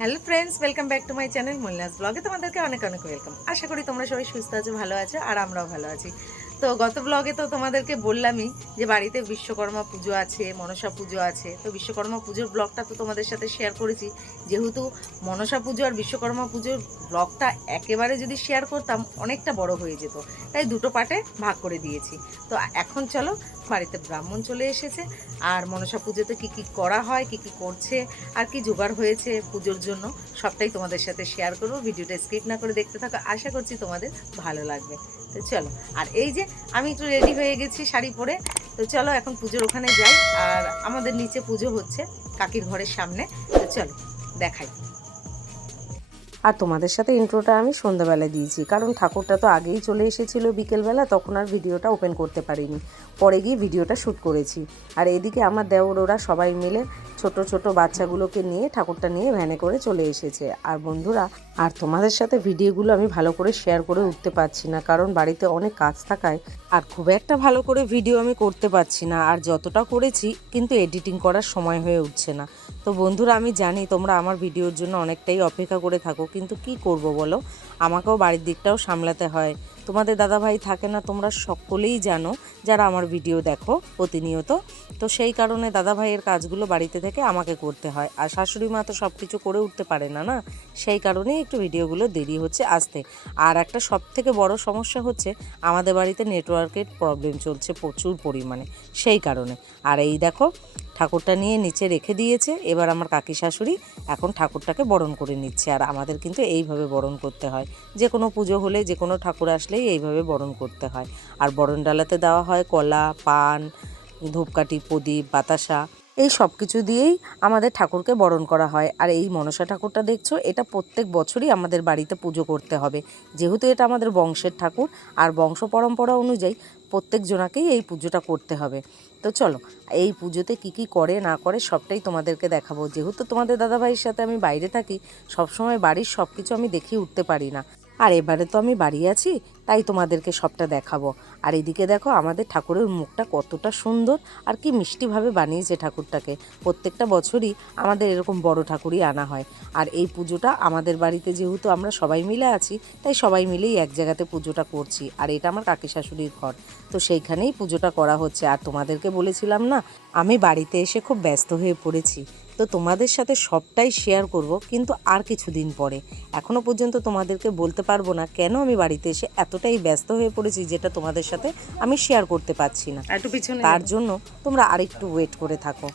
Hello friends, welcome back to my channel মলিনাস ব্লগে তোমাদেরকে অনেক অনেক ওয়েলকাম। আশা করি তোমরা সবাই সুস্থ আছো, ভালো আছো, আর আমরাও ভালো আছি। তো গত ব্লগে তো তোমাদেরকে বললামই যে বাড়িতে বিশ্বকর্মা পুজো আছে, মনসা পুজো আছে। তো বিশ্বকর্মা পুজোর ব্লগটা তো তোমাদের সাথে শেয়ার করেছি। যেহেতু মনসা পুজো আর বিশ্বকর্মা পুজোর ব্লগটা একেবারে যদি শেয়ার করতাম অনেকটা বড় হয়ে যেত, তাই দুটো পার্টে ভাগ করে দিয়েছি। তো এখন চলো, বাড়িতে ব্রাহ্মণ চলে এসেছে, আর মনসা পুজোতে কী কী করা হয়, কী কী করছে, আর কি জোগাড় হয়েছে পুজোর জন্য, সবটাই তোমাদের সাথে শেয়ার করবো। ভিডিওটা স্কিপ না করে দেখতে থাকো, আশা করছি তোমাদের ভালো লাগবে। তো চলো, আর এই যে আমি একটু রেডি হয়ে গেছি শাড়ি পরে। তো চলো এখন পুজোর ওখানে যাই। আর আমাদের নিচে পুজো হচ্ছে কাকির ঘরের সামনে। তো চলো দেখাই। আর তোমাদের সাথে ইন্ট্রোটা আমি সন্ধ্যাবেলা দিয়েছি, কারণ ঠাকুরটা তো আগেই চলে এসেছিলো বিকেলবেলা, তখন আর ভিডিওটা ওপেন করতে পারিনি, পরে গিয়ে ভিডিওটা শ্যুট করেছি। আর এদিকে আমার দেওর ওরা সবাই মিলে ছোট ছোট বাচ্চাগুলোকে নিয়ে ঠাকুরটা নিয়ে ভ্যানে করে চলে এসেছে। আর বন্ধুরা, আর তোমাদের সাথে ভিডিওগুলো আমি ভালো করে শেয়ার করে উঠতে পারছি না, কারণ বাড়িতে অনেক কাজ থাকায় আর খুব একটা ভালো করে ভিডিও আমি করতে পারছি না। আর যতটা করেছি কিন্তু এডিটিং করার সময় হয়ে উঠছে না। তো বন্ধুরা, আমি জানি তোমরা আমার ভিডিওর জন্য অনেকটাই অপেক্ষা করে থাকো, কিন্তু কি করব বলো, আমাকেও বাড়ির দিকটাও সামলাতে হয়। তোমাদের দাদাভাই থাকে না, তোমরা সকলেই জানো যারা আমার ভিডিও দেখো প্রতিনিয়ত। তো সেই কারণে দাদাভাইয়ের কাজগুলো বাড়িতে থেকে আমাকে করতে হয়, আর শাশুড়ি মা তো সব কিছু করে উঠতে পারে না না, সেই কারণেই একটু ভিডিওগুলো দেরি হচ্ছে আসতে। আর একটা সবথেকে বড় সমস্যা হচ্ছে আমাদের বাড়িতে নেটওয়ার্কের প্রবলেম চলছে প্রচুর পরিমাণে, সেই কারণে। আর এই দেখো, ঠাকুরটা নিয়ে নিচে রেখে দিয়েছে। এবার আমার কাকি শাশুড়ি এখন ঠাকুরটাকে বরণ করে নিচ্ছে। আর আমাদের কিন্তু এইভাবে বরণ করতে হয়, যে কোনো পুজো হলে, যে কোনো ঠাকুর আসলেই এইভাবে বরণ করতে হয়। আর বরণ ডালাতে দেওয়া হয় কলা, পান, ধূপকাঠি, প্রদীপ, বাতাসা, এই সব কিছু দিয়েই আমাদের ঠাকুরকে বরণ করা হয়। আর এই মনসা ঠাকুরটা দেখছো, এটা প্রত্যেক বছরই আমাদের বাড়িতে পুজো করতে হবে, যেহেতু এটা আমাদের বংশের ঠাকুর। আর বংশ পরম্পরা অনুযায়ী প্রত্যেক জনাকেই এই পুজোটা করতে হবে। তো চলো, এই পুজোতে কি কি করে না করে সবটাই তোমাদেরকে দেখাবো। যেহেতু তোমাদের দাদাভাইয়ের সাথে আমি বাইরে থাকি, সবসময় বাড়ির সব কিছু আমি দেখিয়ে উঠতে পারি না। আর এবারে তো আমি বাড়ি আছি, তাই তোমাদেরকে সবটা দেখাবো। আর এদিকে দেখো আমাদের ঠাকুরের মুখটা কতটা সুন্দর, আর কি মিষ্টিভাবে বানিয়েছে ঠাকুরটাকে। প্রত্যেকটা বছরই আমাদের এরকম বড় ঠাকুরই আনা হয়। আর এই পুজোটা আমাদের বাড়িতে যেহেতু আমরা সবাই মিলে আছি, তাই সবাই মিলেই এক জায়গাতে পুজোটা করছি। আর এটা আমার কাকি শাশুড়ির ঘর, তো সেইখানেই পুজোটা করা হচ্ছে। আর তোমাদেরকে বলেছিলাম না, আমি বাড়িতে এসে খুব ব্যস্ত হয়ে পড়েছি, তো তোমাদের সাথে সবটাই শেয়ার করব, কিন্তু আর কিছুদিন পরে। এখনও পর্যন্ত তোমাদেরকে বলতে পারবো না কেন আমি বাড়িতে এসে এতটাই ব্যস্ত হয়ে পড়েছি, যেটা তোমাদের সাথে আমি শেয়ার করতে পারছি না। তার জন্য তোমরা আরেকটু ওয়েট করে থাকো।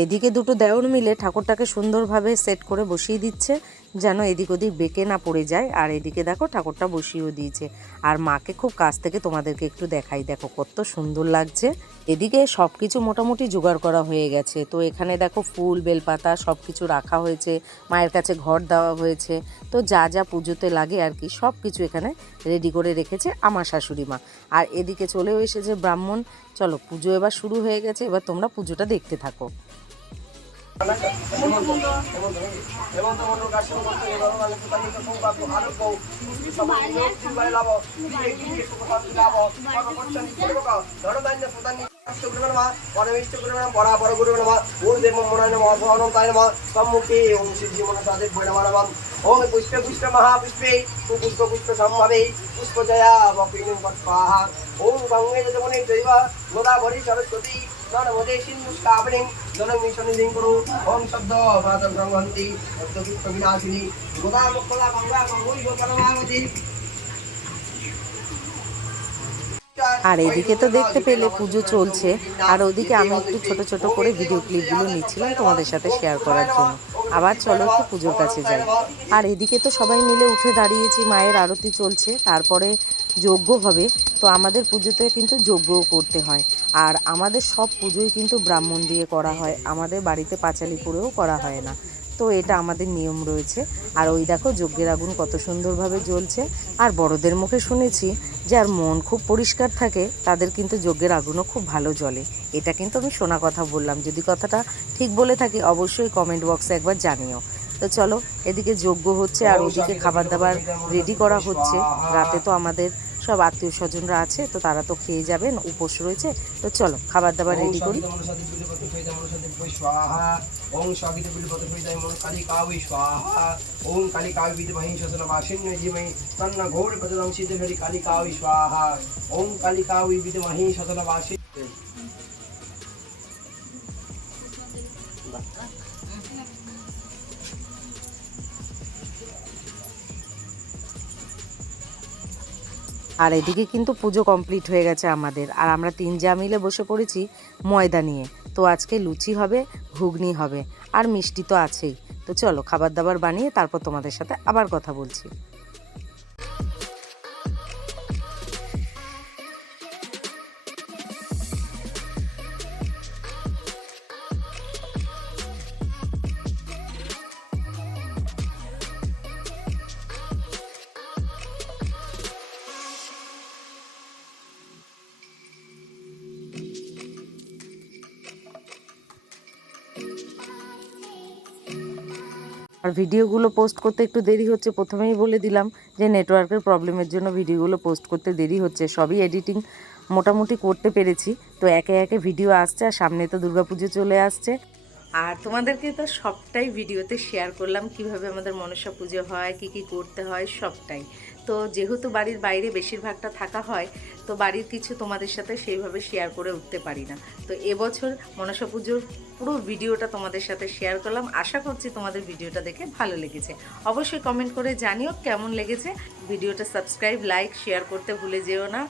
এইদিকে দুটো দেওর মিলে ঠাকুরটাকে সুন্দরভাবে সেট করে বসিয়ে দিচ্ছে, যেন এদিক ওদিক বেঁকে না পড়ে যায়। আর এদিকে দেখো ঠাকুরটা বসিয়েও দিয়েছে। আর মাকে খুব কাছ থেকে তোমাদেরকে একটু দেখাই, দেখো কত সুন্দর লাগছে। এদিকে সব কিছু মোটামুটি জোগাড় করা হয়ে গেছে। তো এখানে দেখো ফুল, বেলপাতা সব কিছু রাখা হয়েছে, মায়ের কাছে ঘর দেওয়া হয়েছে। তো যা যা পুজোতে লাগে আর কি, সব কিছু এখানে রেডি করে রেখেছে আমার শাশুড়ি মা। আর এদিকে চলেও এসেছে ব্রাহ্মণ। চলো, পুজো এবার শুরু হয়ে গেছে, এবার তোমরা পুজোটা দেখতে থাকো। ओम पुष्प पुष्प महापुष्पे पुष्प पुष्प संभवे पुष्प जया वपिनुं स्वाहा ओम गंगे जमुने चैव गोदावरी सरस्वती नर्मदे सिन्धुस्कावनीं जलमिशन्निधिं कुरु ओम शब्द मातं ब्रह्मन्ति सप्तपुष्प विनाशिनी गोदा मुक्तला गंगा गंगोई गोपरमावती। আর এদিকে তো দেখতে পেলে পুজো চলছে, আর ওদিকে আমি একটু ছোট ছোট করে ভিডিও ক্লিপগুলো নিচ্ছিলাম তোমাদের সাথে শেয়ার করার জন্য। আবার চলো একটু পুজোর কাছে যাই। আর এদিকে তো সবাই মিলে উঠে দাঁড়িয়েছি, মায়ের আরতি চলছে, তারপরে যজ্ঞ হবে। তো আমাদের পুজোতে কিন্তু যজ্ঞও করতে হয়। আর আমাদের সব পুজোই কিন্তু ব্রাহ্মণ দিয়ে করা হয়, আমাদের বাড়িতে পাঁচালি করেও করা হয় না। তো এটা আমাদের নিয়ম রয়েছে। আর ওই দেখো যজ্ঞের আগুন কত সুন্দরভাবে জ্বলছে। আর বড়দের মুখে শুনেছি, যার মন খুব পরিষ্কার থাকে তাদের কিন্তু যজ্ঞের আগুনও খুব ভালো জ্বলে। এটা কিন্তু আমি শোনা কথা বললাম, যদি কথাটা ঠিক বলে থাকি অবশ্যই কমেন্ট বক্সে একবার জানিও। তো চলো, এদিকে যজ্ঞ হচ্ছে আর ওদিকে খাবার দাবার রেডি করা হচ্ছে। রাতে তো আমাদের সব আত্মীয় স্বজনরা আছে, তো তারা তো খেয়ে যাবেন, উপোস রয়েছে। তো চলো খাবার দাবার রেডি করি। स्वाहा ओम स्वागित बिलपत हृदय मन कालिकावै स्वाहा ओम कालिकावै विद्महे सदनवासिन्यै धीमहि तन्न घोर प्रचोदनं सिद्धिर्हरि कालिकावै स्वाहा ओम कालिकावै विद्महे सदनवासिन्यै আর এদিকে কিন্তু পুজো কমপ্লিট হয়ে গেছে আমাদের, আর আমরা 3 যা মিলে বসে পড়েছি ময়দা নিয়ে। তো আজকে লুচি হবে, ঘুগনি হবে, আর মিষ্টি তো আছেই। তো চলো খাবার দাবার বানিয়ে তারপর তোমাদের সাথে আবার কথা বলছি। আর ভিডিওগুলো পোস্ট করতে একটু দেরি হচ্ছে, প্রথমেই বলে দিলাম যে নেটওয়ার্কের প্রবলেমের জন্য ভিডিওগুলো পোস্ট করতে দেরি হচ্ছে। সবই এডিটিং মোটামুটি করতে পেরেছি, তো একে একে ভিডিও আসছে, আর সামনে তো দুর্গাপুজো চলে আসছে। আর তোমাদেরকে তো সবটাই ভিডিওতে শেয়ার করলাম, কিভাবে আমাদের মনসা পুজো হয়, কি কি করতে হয় সবটাই। তো যেহেতু বাড়ির বাইরে বেশিরভাগটা থাকা হয়, তো বাড়ির কিছু তোমাদের সাথে সেইভাবে শেয়ার করে উঠতে পারি না। তো এবছর মনসা পুজোর পুরো ভিডিওটা তোমাদের সাথে শেয়ার করলাম। আশা করছি তোমাদের ভিডিওটা দেখে ভালো লেগেছে। অবশ্যই কমেন্ট করে জানিও কেমন লেগেছে। ভিডিওটা সাবস্ক্রাইব, লাইক, শেয়ার করতে ভুলে যেও না।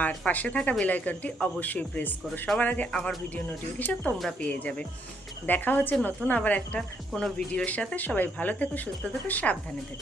আর পাশে থাকা বেল আইকনটি অবশ্যই প্রেস করো, সবার আগে আমার ভিডিও নোটিফিকেশন তোমরা পেয়ে যাবে। দেখা হচ্ছে নতুন আবার একটা কোনো ভিডিওর সাথে। সবাই ভালো থেকো, সুস্থ থেকো, সাবধানে থেকো।